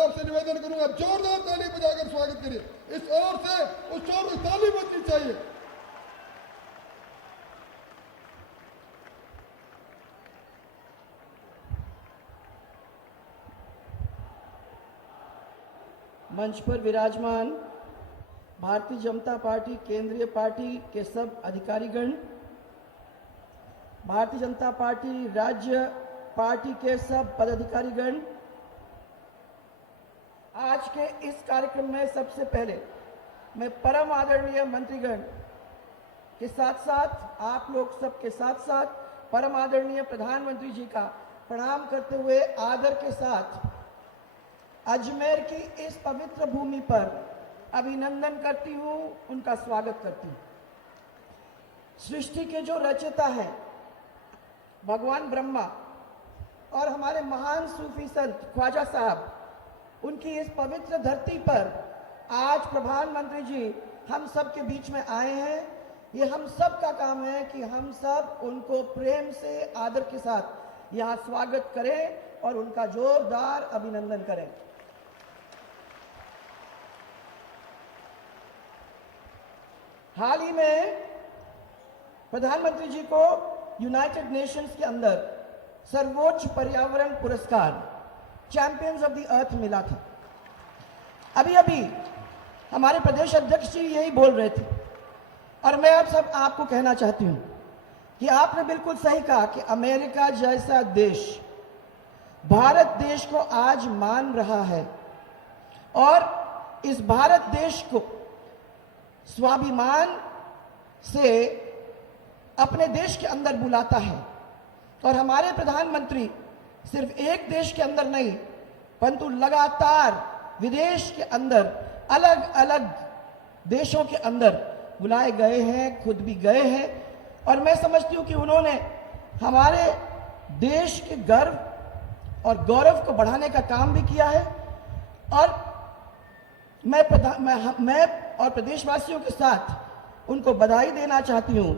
आपसे निवेदन करूंगा, जोरदार ताली बजाकर स्वागत करिए। इस ओर से उस ओर ताली बजनी चाहिए। मंच पर विराजमान भारतीय जनता पार्टी केंद्रीय पार्टी के सब अधिकारीगण, भारतीय जनता पार्टी राज्य पार्टी के सब पदाधिकारीगण, आज के इस कार्यक्रम में सबसे पहले मैं परम आदरणीय मंत्रीगण के साथ साथ आप लोग सबके साथ साथ परम आदरणीय प्रधानमंत्री जी का प्रणाम करते हुए आदर के साथ अजमेर की इस पवित्र भूमि पर अभिनंदन करती हूं, उनका स्वागत करती हूं। सृष्टि के जो रचयिता हैं भगवान ब्रह्मा और हमारे महान सूफी संत ख्वाजा साहब, उनकी इस पवित्र धरती पर आज प्रधानमंत्री जी हम सब के बीच में आए हैं। ये हम सब का काम है कि हम सब उनको प्रेम से आदर के साथ यहाँ स्वागत करें और उनका जोरदार अभिनंदन करें। हाल ही में प्रधानमंत्री जी को यूनाइटेड नेशंस के अंदर सर्वोच्च पर्यावरण पुरस्कार चैंपियंस ऑफ द अर्थ मिला था। अभी अभी हमारे प्रदेश अध्यक्ष जी यही बोल रहे थे और मैं अब सब आपको कहना चाहती हूं कि आपने बिल्कुल सही कहा कि अमेरिका जैसा देश भारत देश को आज मान रहा है और इस भारत देश को स्वाभिमान से अपने देश के अंदर बुलाता है। और हमारे प्रधानमंत्री सिर्फ एक देश के अंदर नहीं परंतु लगातार विदेश के अंदर अलग अलग देशों के अंदर बुलाए गए हैं, खुद भी गए हैं। और मैं समझती हूं कि उन्होंने हमारे देश के गर्व और गौरव को बढ़ाने का काम भी किया है। और मैं और प्रदेशवासियों के साथ उनको बधाई देना चाहती हूं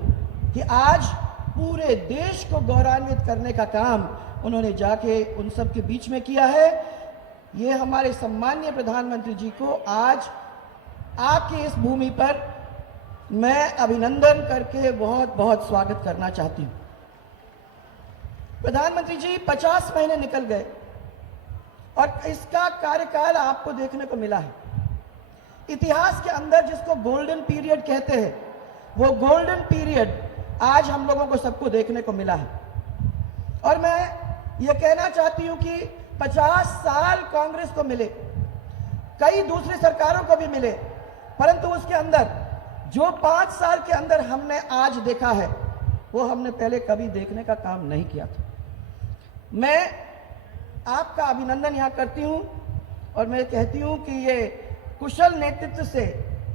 कि आज पूरे देश को गौरवान्वित करने का काम उन्होंने जाके उन सब के बीच में किया है। ये हमारे सम्माननीय प्रधानमंत्री जी को आज आपकी इस भूमि पर मैं अभिनंदन करके बहुत बहुत स्वागत करना चाहती हूं। प्रधानमंत्री जी 50 महीने निकल गए और इसका कार्यकाल आपको देखने को मिला है। इतिहास के अंदर जिसको गोल्डन पीरियड कहते हैं, वो गोल्डन पीरियड आज हम लोगों को सबको देखने को मिला है। और मैं ये कहना चाहती हूं कि 50 साल कांग्रेस को मिले, कई दूसरी सरकारों को भी मिले, परंतु उसके अंदर जो 5 साल के अंदर हमने आज देखा है वो हमने पहले कभी देखने का काम नहीं किया था। मैं आपका अभिनंदन यहां करती हूं और मैं कहती हूं कि ये कुशल नेतृत्व से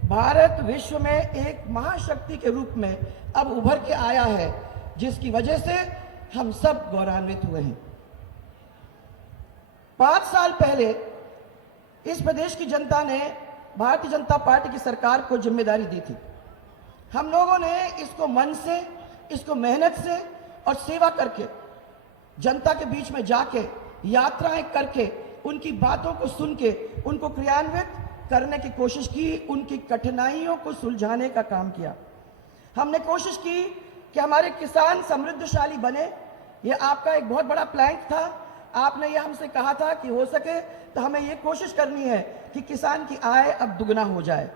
भारत विश्व में एक महाशक्ति के रूप में अब उभर के आया है, जिसकी वजह से हम सब गौरवान्वित हुए हैं। 5 साल पहले इस प्रदेश की जनता ने भारतीय जनता पार्टी की सरकार को जिम्मेदारी दी थी। हम लोगों ने इसको मन से, इसको मेहनत से और सेवा करके, जनता के बीच में जाके, यात्राएं करके, उनकी बातों को सुन के उनको क्रियान्वित करने की कोशिश की, उनकी कठिनाइयों को सुलझाने का काम किया। हमने कोशिश की कि हमारे किसान समृद्धशाली बने। ये आपका एक बहुत बड़ा प्लान था। आपने ये हमसे कहा था कि हो सके तो हमें ये कोशिश करनी है कि किसान की आय अब दुगना हो जाए।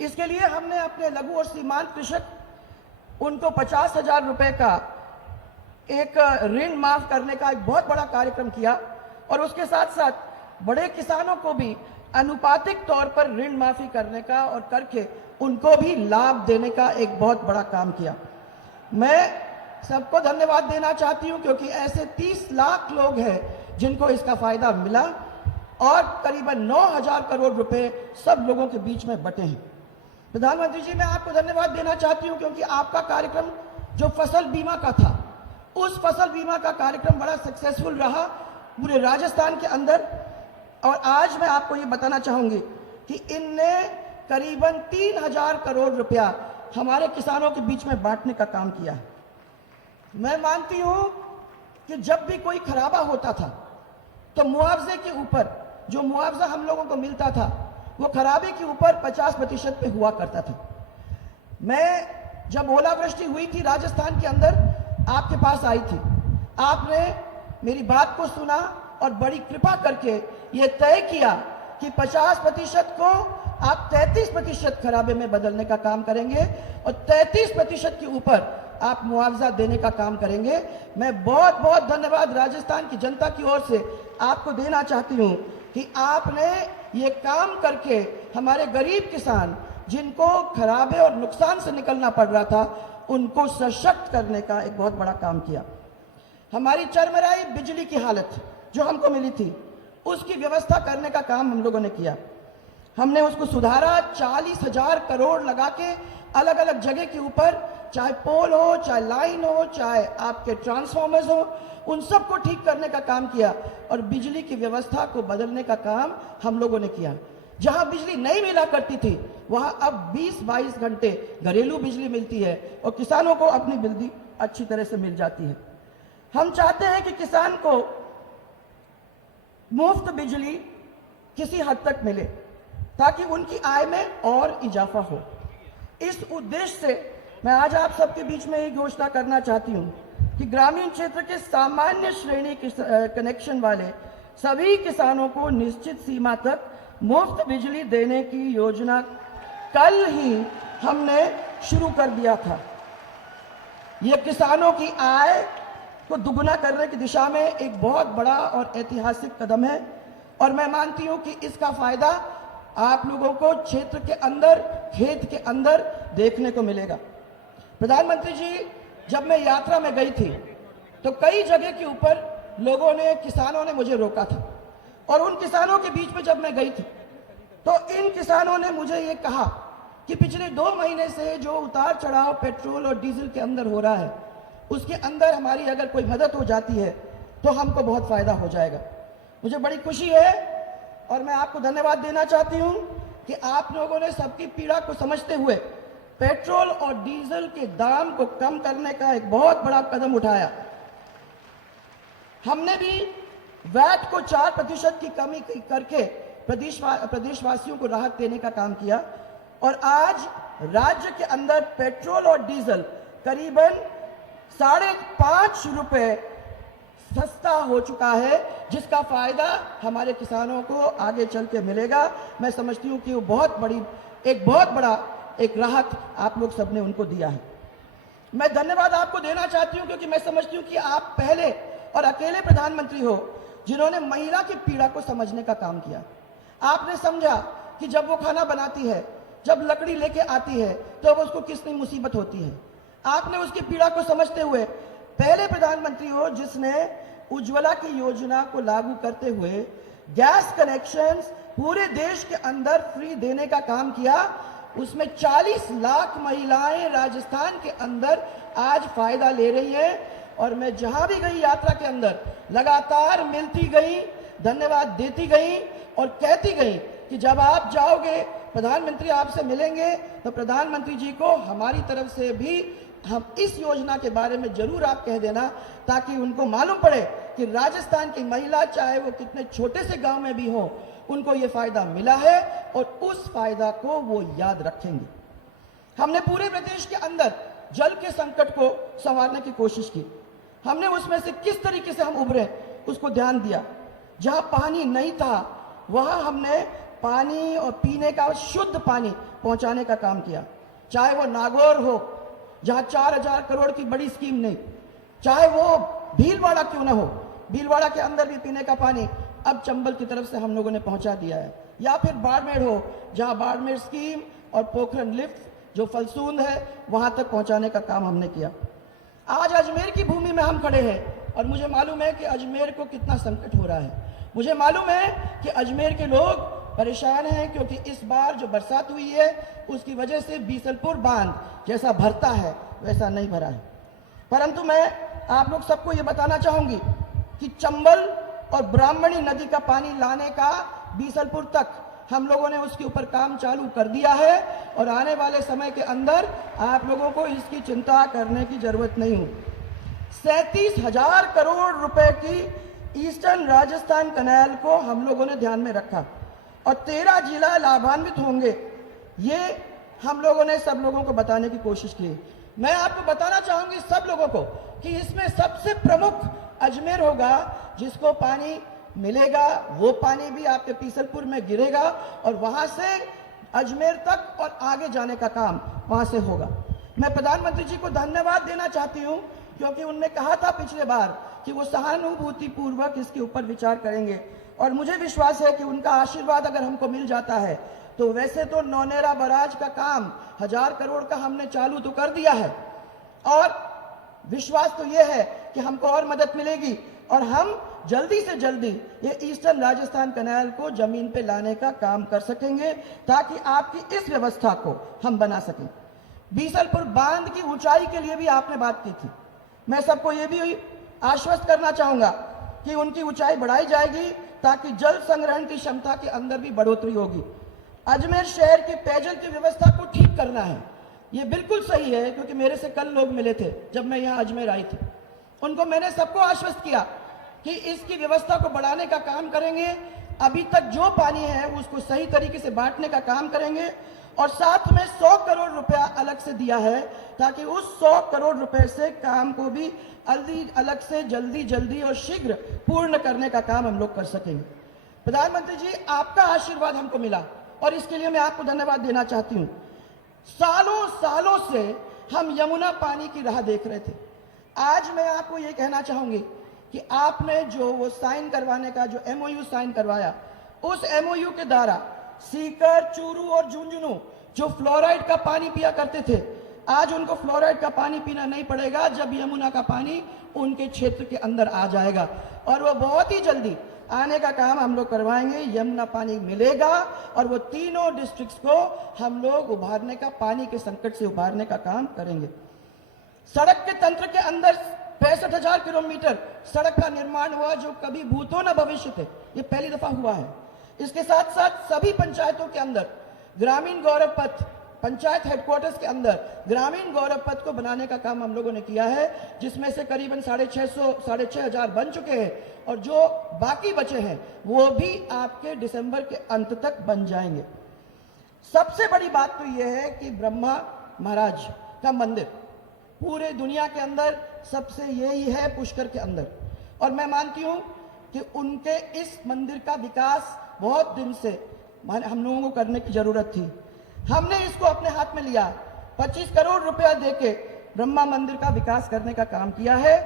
इसके लिए हमने अपने लघु और सीमांत कृषक उनको 50,000 रुपए का एक ऋण माफ करने का एक बहुत बड़ा कार्यक्रम किया और उसके साथ साथ बड़े किसानों को भी अनुपातिक तौर पर ऋण माफी करने का और करके उनको भी लाभ देने का एक बहुत बड़ा काम किया। मैं सबको धन्यवाद देना चाहती हूं क्योंकि ऐसे 30 लाख लोग हैं जिनको इसका फायदा मिला और करीबन 9,000 करोड़ रुपए सब लोगों के बीच में बटे हैं। प्रधानमंत्री जी, मैं आपको धन्यवाद देना चाहती हूं क्योंकि आपका कार्यक्रम जो फसल बीमा का था, उस फसल बीमा का कार्यक्रम बड़ा सक्सेसफुल रहा पूरे राजस्थान के अंदर। और आज मैं आपको ये बताना चाहूंगी कि इनने करीबन 3,000 करोड़ रुपया हमारे किसानों के बीच में बांटने का काम किया है। मैं मानती हूं कि जब भी कोई खराबा होता था तो मुआवजे के ऊपर जो मुआवजा हम लोगों को मिलता था वो खराबे के ऊपर 50% पे हुआ करता था। मैं जब ओलावृष्टि हुई थी राजस्थान के अंदर आपके पास आई थी, आपने मेरी बात को सुना और बड़ी कृपा करके ये तय किया कि 50% को आप 33% खराबे में बदलने का काम करेंगे और 33% के ऊपर आप मुआवजा देने का काम करेंगे। मैं बहुत बहुत धन्यवाद राजस्थान की जनता की ओर से आपको देना चाहती हूं कि आपने ये काम करके हमारे गरीब किसान जिनको खराबे और नुकसान से निकलना पड़ रहा था उनको सशक्त करने का एक बहुत बड़ा काम किया। हमारी चरमराई बिजली की हालत जो हमको मिली थी उसकी व्यवस्था करने का काम हम लोगों ने किया। हमने उसको सुधारा, 40,000 करोड़ लगा के अलग अलग जगह के ऊपर, चाहे पोल हो, चाहे लाइन हो, चाहे आपके ट्रांसफॉर्मर्स हो, उन सबको ठीक करने का काम किया और बिजली की व्यवस्था को बदलने का काम हम लोगों ने किया। जहां बिजली नहीं मिला करती थी वहां अब 20-22 घंटे घरेलू बिजली मिलती है और किसानों को अपनी बिजली अच्छी तरह से मिल जाती है। हम चाहते हैं कि किसान को मुफ्त बिजली किसी हद तक मिले ताकि उनकी आय में और इजाफा हो। इस उद्देश्य से मैं आज आप सबके बीच में एक घोषणा करना चाहती हूं कि ग्रामीण क्षेत्र के सामान्य श्रेणी कनेक्शन वाले सभी किसानों को निश्चित सीमा तक मुफ्त बिजली देने की योजना कल ही हमने शुरू कर दिया था। यह किसानों की आय को दुगुना करने की दिशा में एक बहुत बड़ा और ऐतिहासिक कदम है और मैं मानती हूं कि इसका फायदा आप लोगों को क्षेत्र के अंदर, खेत के अंदर देखने को मिलेगा। प्रधानमंत्री जी, जब मैं यात्रा में गई थी तो कई जगह के ऊपर लोगों ने, किसानों ने मुझे रोका था और उन किसानों के बीच में जब मैं गई थी तो इन किसानों ने मुझे ये कहा कि पिछले 2 महीने से जो उतार चढ़ाव पेट्रोल और डीजल के अंदर हो रहा है उसके अंदर हमारी अगर कोई मदद हो जाती है तो हमको बहुत फायदा हो जाएगा। मुझे बड़ी खुशी है और मैं आपको धन्यवाद देना चाहती हूं कि आप लोगों ने सबकी पीड़ा को समझते हुए पेट्रोल और डीजल के दाम को कम करने का एक बहुत बड़ा कदम उठाया। हमने भी वैट को 4% की कमी करके प्रदेशवासियों को राहत देने का काम किया और आज राज्य के अंदर पेट्रोल और डीजल करीबन 5.5 रुपए सस्ता हो चुका है, जिसका फायदा हमारे किसानों को आगे चल के मिलेगा। मैं समझती हूं कि वो बहुत बड़ा एक राहत आप लोग सबने उनको दिया है। मैं धन्यवाद आपको देना चाहती हूं क्योंकि मैं समझती हूं कि आप पहले और अकेले प्रधानमंत्री हो जिन्होंने महिला की पीड़ा को समझने का काम किया। आपने समझा कि जब वो खाना बनाती है, जब लकड़ी लेके आती है तो अब उसको कितनी मुसीबत होती है। आपने उसकी पीड़ा को समझते हुए पहले प्रधानमंत्री हो जिसने उज्ज्वला की योजना को लागू करते हुए गैस कनेक्शंस पूरे देश के अंदर फ्री देने का काम किया। उसमें 40 लाख महिलाएं राजस्थान के अंदर आज फायदा ले रही हैं और मैं जहां भी गई यात्रा के अंदर लगातार मिलती गई, धन्यवाद देती गई और कहती गई कि जब आप जाओगे प्रधानमंत्री आपसे मिलेंगे तो प्रधानमंत्री जी को हमारी तरफ से भी हम इस योजना के बारे में जरूर आप कह देना ताकि उनको मालूम पड़े कि राजस्थान की महिला चाहे वो कितने छोटे से गांव में भी हो उनको ये फायदा मिला है और उस फायदा को वो याद रखेंगे। हमने पूरे प्रदेश के अंदर जल के संकट को संवारने की कोशिश की। हमने उसमें से किस तरीके से हम उभरे उसको ध्यान दिया। जहां पानी नहीं था वहां हमने पानी और पीने का शुद्ध पानी पहुंचाने का काम किया। चाहे वो नागौर हो जहां 4,000 करोड़ की बड़ी स्कीम नहीं, चाहे वो भीलवाड़ा क्यों ना हो, भीलवाड़ा के अंदर भी पीने का पानी अब चंबल की तरफ से हम लोगों ने पहुंचा दिया है, या फिर बाड़मेर हो जहां बाड़मेर स्कीम और पोखरण लिफ्ट जो फलसूंद है वहां तक पहुंचाने का काम हमने किया। आज अजमेर की भूमि में हम खड़े हैं और मुझे मालूम है कि अजमेर को कितना संकट हो रहा है। मुझे मालूम है कि अजमेर के लोग परेशान हैं क्योंकि इस बार जो बरसात हुई है उसकी वजह से बीसलपुर बांध जैसा भरता है वैसा नहीं भरा है। परंतु मैं आप लोग सबको ये बताना चाहूंगी कि चंबल और ब्राह्मणी नदी का पानी लाने का बीसलपुर तक हम लोगों ने उसके ऊपर काम चालू कर दिया है और आने वाले समय के अंदर आप लोगों को इसकी चिंता करने की जरूरत नहीं हो। 37,000 करोड़ रुपए की ईस्टर्न राजस्थान कैनाल को हम लोगों ने ध्यान में रखा और 13 जिला लाभान्वित होंगे, ये हम लोगों ने सब लोगों को बताने की कोशिश की। मैं आपको बताना चाहूंगी सब लोगों को कि इसमें सबसे प्रमुख अजमेर होगा, जिसको पानी मिलेगा वो पानी भी आपके पीसलपुर में गिरेगा और वहां से अजमेर तक और आगे जाने का काम वहां से होगा। मैं प्रधानमंत्री जी को धन्यवाद देना चाहती हूं, क्योंकि उन्होंने कहा था पिछले बार कि वो सहानुभूति पूर्वक इसके ऊपर विचार करेंगे और मुझे विश्वास है कि उनका आशीर्वाद अगर हमको मिल जाता है तो वैसे तो नौनेरा बराज का काम 1000 करोड़ का हमने चालू तो कर दिया है और विश्वास तो यह है कि हमको और मदद मिलेगी और हम जल्दी से जल्दी ये ईस्टर्न राजस्थान कैनाल को जमीन पे लाने का काम कर सकेंगे ताकि आपकी इस व्यवस्था को हम बना सकें। बीसलपुर बांध की ऊंचाई के लिए भी आपने बात की थी। मैं सबको ये भी आश्वस्त करना चाहूंगा कि उनकी ऊंचाई बढ़ाई जाएगी ताकि जल संग्रहण की क्षमता के अंदर भी बढ़ोतरी होगी। अजमेर शहर के पेयजल की व्यवस्था को ठीक करना है, ये बिल्कुल सही है, क्योंकि मेरे से कल लोग मिले थे जब मैं यहाँ अजमेर आई थी। उनको मैंने सबको आश्वस्त किया कि इसकी व्यवस्था को बढ़ाने का काम करेंगे, अभी तक जो पानी है उसको सही तरीके से बांटने का काम करेंगे और साथ में 100 करोड़ रुपया अलग से दिया है ताकि उस 100 करोड़ रुपए से काम को भी अलग से जल्दी और शीघ्र पूर्ण करने का काम हम लोग कर सकेंगे। प्रधानमंत्री जी, आपका आशीर्वाद हमको मिला और इसके लिए मैं आपको धन्यवाद देना चाहती हूँ। सालों से हम यमुना पानी की राह देख रहे थे। आज मैं आपको ये कहना चाहूंगी कि आपने जो वो साइन करवाने का जो MOU साइन करवाया, उस MOU के द्वारा सीकर, चूरू और झुंझुनू जो फ्लोराइड का पानी पिया करते थे, आज उनको फ्लोराइड का पानी पीना नहीं पड़ेगा जब यमुना का पानी उनके क्षेत्र के अंदर आ जाएगा और वो बहुत ही जल्दी आने का काम हम लोग करवाएंगे। यमुना पानी मिलेगा और वो तीनों डिस्ट्रिक्ट्स को हम लोग उभारने का, पानी के संकट से उभारने का काम करेंगे। सड़क के तंत्र के अंदर 65,000 किलोमीटर सड़क का निर्माण हुआ जो कभी भूतो न भविष्य थे, ये पहली दफा हुआ है। इसके साथ साथ सभी पंचायतों के अंदर ग्रामीण गौरव पथ, पंचायत हेडक्वार्टर्स के अंदर ग्रामीण गौरव पथ को बनाने का काम हम लोगों ने किया है, जिसमें से करीबन 6,500 बन चुके हैं और जो बाकी बचे हैं वो भी आपके दिसंबर के अंत तक बन जाएंगे। सबसे बड़ी बात तो यह है कि ब्रह्मा महाराज का मंदिर पूरे दुनिया के अंदर सबसे यही है पुष्कर के अंदर, और मैं मानती हूं कि उनके इस मंदिर का विकास बहुत दिन से हम लोगों को करने की जरूरत थी। हमने इसको अपने हाथ में लिया, 25 करोड़ रुपया देके ब्रह्मा मंदिर का विकास करने का काम किया है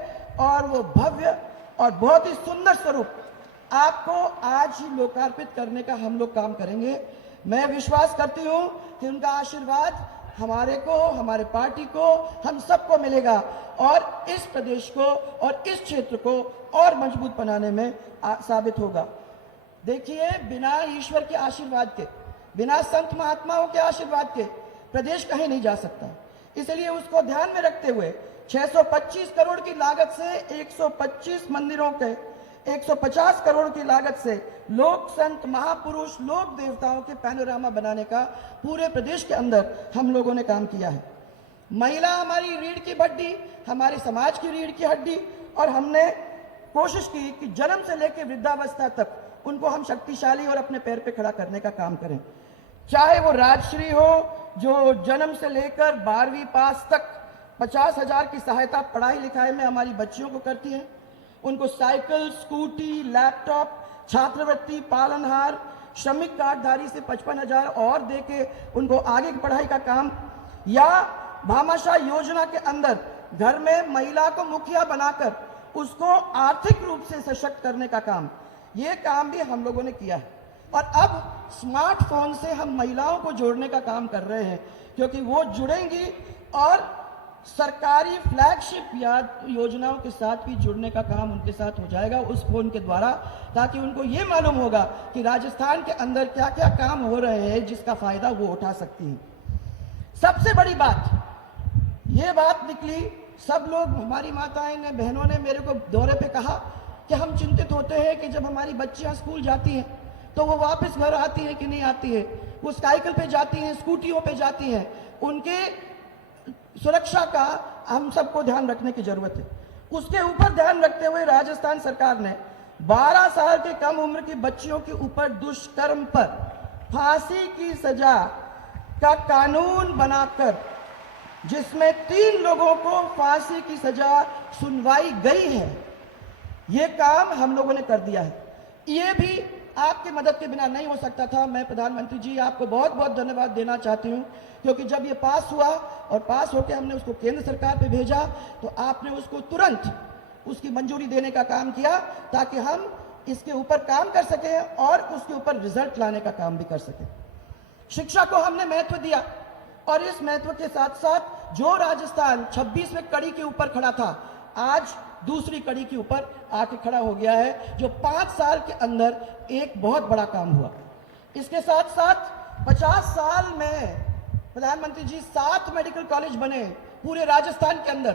और वो भव्य और बहुत ही सुंदर स्वरूप आपको आज ही लोकार्पित करने का हम लोग काम करेंगे। मैं विश्वास करती हूं कि उनका आशीर्वाद हमारे को, हमारे पार्टी को, हम सबको मिलेगा और इस प्रदेश को और इस क्षेत्र को और मजबूत बनाने में साबित होगा। देखिए, बिना ईश्वर के आशीर्वाद के, बिना संत महात्माओं के आशीर्वाद के प्रदेश कहीं नहीं जा सकता। इसलिए उसको ध्यान में रखते हुए 625 करोड़ की लागत से 125 मंदिरों के 150 करोड़ की लागत से लोक संत, महापुरुष, लोक देवताओं के पैनोरामा बनाने का पूरे प्रदेश के अंदर हम लोगों ने काम किया है। महिला हमारी रीढ़ की हड्डी, हमारे समाज की रीढ़ की हड्डी, और हमने कोशिश की कि जन्म से लेकर वृद्धावस्था तक उनको हम शक्तिशाली और अपने पैर पे खड़ा करने का काम करें। चाहे वो राजश्री हो जो जन्म से लेकर 12वीं पास तक 50,000 की सहायता पढ़ाई लिखाई में हमारी बच्चियों को करती है, उनको साइकिल, स्कूटी, लैपटॉप, छात्रवृत्ति, पालनहार, श्रमिक कार्डधारी से 55,000 और देके उनको आगे की पढ़ाई का काम, या भामाशाह योजना के अंदर घर में महिला को मुखिया बनाकर उसको आर्थिक रूप से सशक्त करने का काम, ये काम भी हम लोगों ने किया है। और अब स्मार्टफोन से हम महिलाओं को जोड़ने का काम कर रहे हैं, क्योंकि वो जुड़ेंगी और सरकारी फ्लैगशिप योजनाओं के साथ भी जुड़ने का काम उनके साथ हो जाएगा उस फोन के द्वारा, ताकि उनको ये मालूम होगा कि राजस्थान के अंदर क्या क्या काम हो रहे हैं जिसका फायदा वो उठा सकती हैं। सबसे बड़ी बात ये बात निकली, सब लोग, हमारी माताएं ने, बहनों ने मेरे को दौरे पे कहा कि हम चिंतित होते हैं कि जब हमारी बच्चियां स्कूल जाती हैं तो वो वापस घर आती हैं कि नहीं आती है, वो साइकिल पे जाती हैं, स्कूटियों पे जाती हैं, उनके सुरक्षा का हम सबको ध्यान रखने की जरूरत है। उसके ऊपर ध्यान रखते हुए राजस्थान सरकार ने 12 साल के कम उम्र की बच्चियों के ऊपर दुष्कर्म पर फांसी की सजा का कानून बनाकर, जिसमें 3 लोगों को फांसी की सजा सुनवाई गई है, ये काम हम लोगों ने कर दिया है। ये भी आपकी मदद के बिना नहीं हो सकता था। मैं प्रधानमंत्री जी आपको बहुत बहुत धन्यवाद देना चाहती हूँ, क्योंकि जब ये पास हुआ और पास होकर हमने उसको केंद्र सरकार पे भेजा तो आपने उसको तुरंत उसकी मंजूरी देने का काम किया, ताकि हम इसके ऊपर काम कर सकें और उसके ऊपर रिजल्ट लाने का काम भी कर सकें। शिक्षा को हमने महत्व दिया, और इस महत्व के साथ साथ जो राजस्थान 26वें कड़ी के ऊपर खड़ा था, आज दूसरी कड़ी के ऊपर आके खड़ा हो गया है, जो 5 साल के अंदर एक बहुत बड़ा काम हुआ। इसके साथ साथ 50 साल में प्रधानमंत्री जी 7 मेडिकल कॉलेज बने पूरे राजस्थान के अंदर।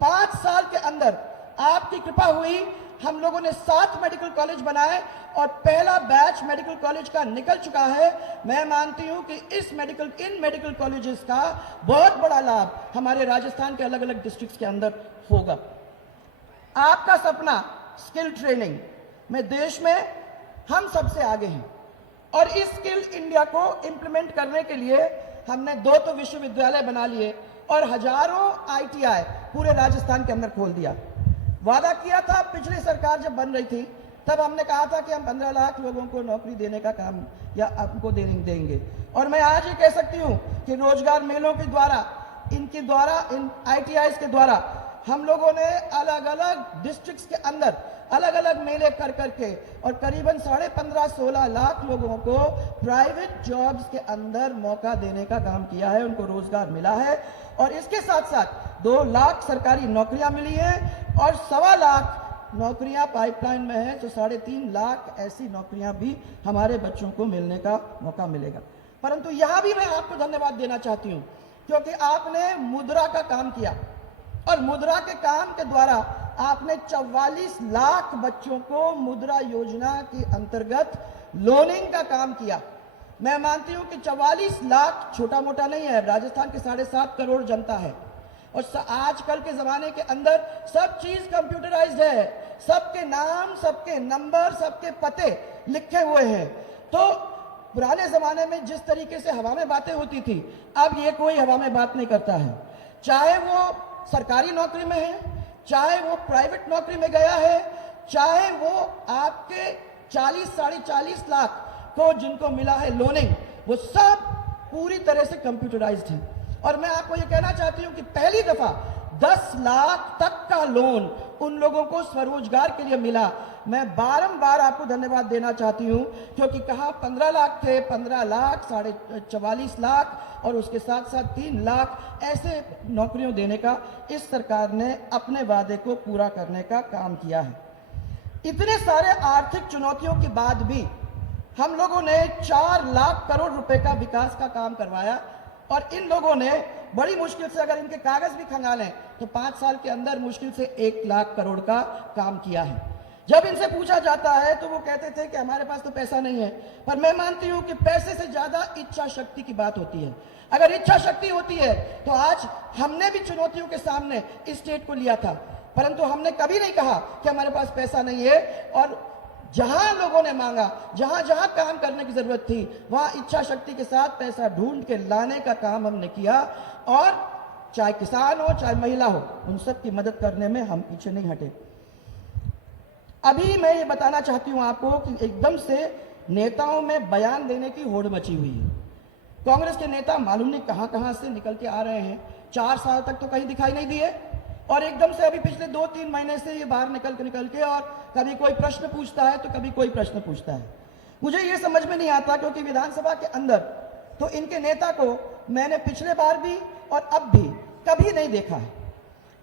5 साल के अंदर आपकी कृपा हुई, हम लोगों ने 7 मेडिकल कॉलेज बनाए और पहला बैच मेडिकल कॉलेज का निकल चुका है। मैं मानती हूं कि इन मेडिकल कॉलेजेस का बहुत बड़ा लाभ हमारे राजस्थान के अलग अलग डिस्ट्रिक्ट्स के अंदर होगा। आपका सपना स्किल ट्रेनिंग में देश में हम सबसे आगे हैं, और इस स्किल इंडिया को इंप्लीमेंट करने के लिए हमने 2 तो विश्वविद्यालय बना लिए और हजारों ITI पूरे राजस्थान के अंदर खोल दिया। वादा किया था पिछली सरकार जब बन रही थी, तब हमने कहा था कि हम 15 लाख लोगों को नौकरी देने का काम या आपको देंगे, और मैं आज ही कह सकती हूं कि रोजगार मेलों के द्वारा इन ITIs के द्वारा हम लोगों ने अलग अलग डिस्ट्रिक्ट्स के अंदर अलग अलग मेले कर करके और करीबन 15.5-16 लाख लोगों को प्राइवेट जॉब्स के अंदर मौका देने का काम किया है, उनको रोजगार मिला है। और इसके साथ साथ 2 लाख सरकारी नौकरियां मिली हैं और 1.25 लाख नौकरियां पाइपलाइन में है, तो 3.5 लाख ऐसी नौकरियां भी हमारे बच्चों को मिलने का मौका मिलेगा। परंतु यहां भी मैं आपको धन्यवाद देना चाहती हूं, क्योंकि आपने मुद्रा का काम किया, और मुद्रा के काम के द्वारा आपने 44 लाख बच्चों को मुद्रा योजना के अंतर्गत लोनिंग का काम किया। मैं मानती हूं कि 44 लाख छोटा मोटा नहीं है। राजस्थान के 7.5 करोड़ जनता है, और आजकल के जमाने के अंदर सब चीज कंप्यूटराइज्ड है, सबके नाम, सबके नंबर, सबके पते लिखे हुए हैं। तो पुराने जमाने में जिस तरीके से हवा में बातें होती थी, अब ये कोई हवा में बात नहीं करता है। चाहे वो सरकारी नौकरी में है, चाहे वो प्राइवेट नौकरी में गया है, चाहे वो आपके 40-40 लाख को जिनको मिला है लोनिंग, वो सब पूरी तरह से कंप्यूटराइज्ड है। और मैं आपको ये कहना चाहती हूं कि पहली दफा 10 लाख तक का लोन उन लोगों को स्वरोजगार के लिए मिला। मैं बारंबार आपको धन्यवाद देना चाहती हूं, क्योंकि कहा 15 लाख थे, 15 लाख, 44 लाख और उसके साथ साथ 3 लाख ऐसे नौकरियों देने का इस सरकार ने अपने वादे को पूरा करने का काम किया है। इतने सारे आर्थिक चुनौतियों के बाद भी हम लोगों ने 4 लाख करोड़ रुपए का विकास का काम करवाया, और इन लोगों ने बड़ी मुश्किल से, अगर इनके कागज भी खंगालें तो 5 साल के अंदर मुश्किल से 1 लाख करोड़ का काम किया है। जब इनसे पूछा जाता है तो वो कहते थे कि हमारे पास तो पैसा नहीं है, पर मैं मानती हूं कि पैसे से ज्यादा इच्छा शक्ति की बात होती है। अगर इच्छा शक्ति होती है तो आज हमने भी चुनौतियों के सामने इस स्टेट को लिया था, परंतु हमने कभी नहीं कहा कि हमारे पास पैसा नहीं है। और जहां लोगों ने मांगा, जहां जहां काम करने की जरूरत थी, वहां इच्छा शक्ति के साथ पैसा ढूंढ के लाने का काम हमने किया, और चाहे किसान हो चाहे महिला हो, उन सब की मदद करने में हम पीछे नहीं हटे। अभी मैं ये बताना चाहती हूं आपको कि एकदम से नेताओं में बयान देने की होड़ मची हुई है। कांग्रेस के नेता मालूम नहीं कहां से निकल के आ रहे हैं। 4 साल तक तो कहीं दिखाई नहीं दिए, और एकदम से अभी पिछले 2-3 महीने से ये बाहर निकल के और कभी कोई प्रश्न पूछता है तो कभी कोई प्रश्न पूछता है। मुझे ये समझ में नहीं आता, क्योंकि विधानसभा के अंदर तो इनके नेता को मैंने पिछले बार भी और अब भी कभी नहीं देखा है।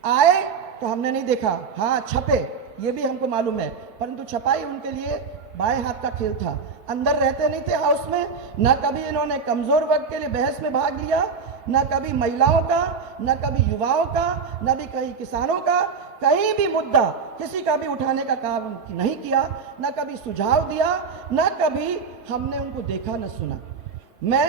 आए तो हमने नहीं देखा, हाँ छपे ये भी हमको मालूम है, परंतु छपाई उनके लिए बाएं हाथ का खेल था। अंदर रहते नहीं थे हाउस में, न कभी इन्होंने कमजोर वर्ग के लिए बहस में भाग लिया, न कभी महिलाओं का, न कभी युवाओं का, न भी कहीं किसानों का, कहीं भी मुद्दा किसी का भी उठाने का काम नहीं किया, न कभी सुझाव दिया, न कभी हमने उनको देखा न सुना। मैं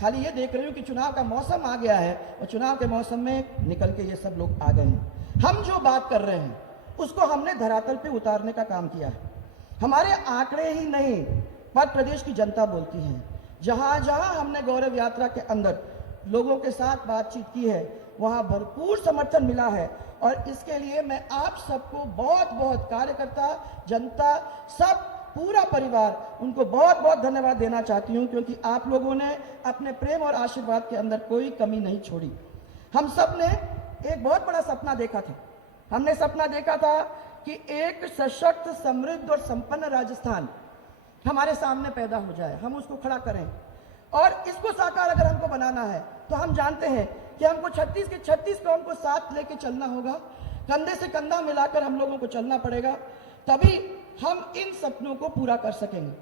खाली ये देख रही हूं कि चुनाव का मौसम आ गया है, और चुनाव के मौसम में निकल के ये सब लोग आ गए हैं। हम जो बात कर रहे हैं उसको हमने धरातल पे उतारने का काम किया है। हमारे आंकड़े ही नहीं पर प्रदेश की जनता बोलती है। जहां जहां हमने गौरव यात्रा के अंदर लोगों के साथ बातचीत की है वहां भरपूर समर्थन मिला है और इसके लिए मैं आप सबको बहुत बहुत कार्यकर्ता, जनता, सब पूरा परिवार उनको बहुत बहुत धन्यवाद देना चाहती हूं क्योंकि आप लोगों ने अपने प्रेम और आशीर्वाद के अंदर कोई कमी नहीं छोड़ी। हम सब ने एक बहुत बड़ा सपना देखा था। हमने सपना देखा था कि एक सशक्त, समृद्ध और संपन्न राजस्थान हमारे सामने पैदा हो जाए, हम उसको खड़ा करें और इसको साकार अगर हमको बनाना है तो हम जानते हैं कि हमको 36 के 36 कौम को साथ लेके चलना होगा, कंधे से कंधा मिलाकर हम लोगों को चलना पड़ेगा, तभी हम इन सपनों को पूरा कर सकेंगे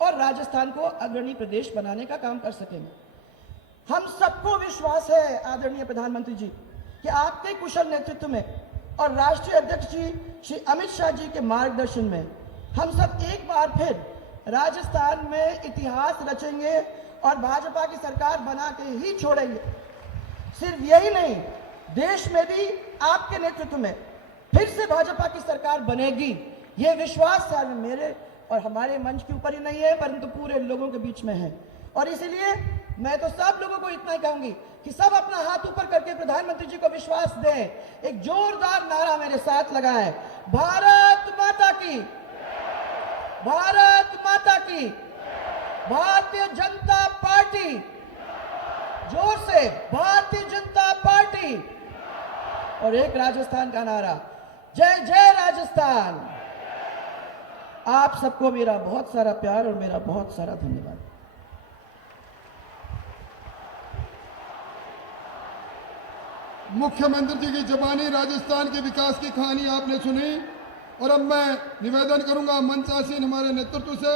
और राजस्थान को अग्रणी प्रदेश बनाने का काम कर सकेंगे। हम सबको विश्वास है आदरणीय प्रधानमंत्री जी कि आपके कुशल नेतृत्व में और राष्ट्रीय अध्यक्ष जी श्री अमित शाह जी के मार्गदर्शन में हम सब एक बार फिर राजस्थान में इतिहास रचेंगे और भाजपा की सरकार बना के ही छोड़ेंगे। सिर्फ यही नहीं, देश में भी आपके नेतृत्व में फिर से भाजपा की सरकार बनेगी, ये विश्वास सारे मेरे और हमारे मंच के ऊपर ही नहीं है परंतु पूरे लोगों के बीच में है। और इसलिए मैं तो सब लोगों को इतना ही कहूंगी कि सब अपना हाथ ऊपर करके प्रधानमंत्री जी को विश्वास दें। एक जोरदार नारा मेरे साथ लगाएं, भारत माता की, भारत माता की, भारतीय जनता पार्टी, जोर से भारतीय जनता पार्टी और एक राजस्थान का नारा, जय जय राजस्थान। आप सबको मेरा बहुत सारा प्यार और मेरा बहुत सारा धन्यवाद। मुख्यमंत्री जी की जबानी राजस्थान के विकास की कहानी आपने सुनी और अब मैं निवेदन करूंगा मंचासीन हमारे नेतृत्व से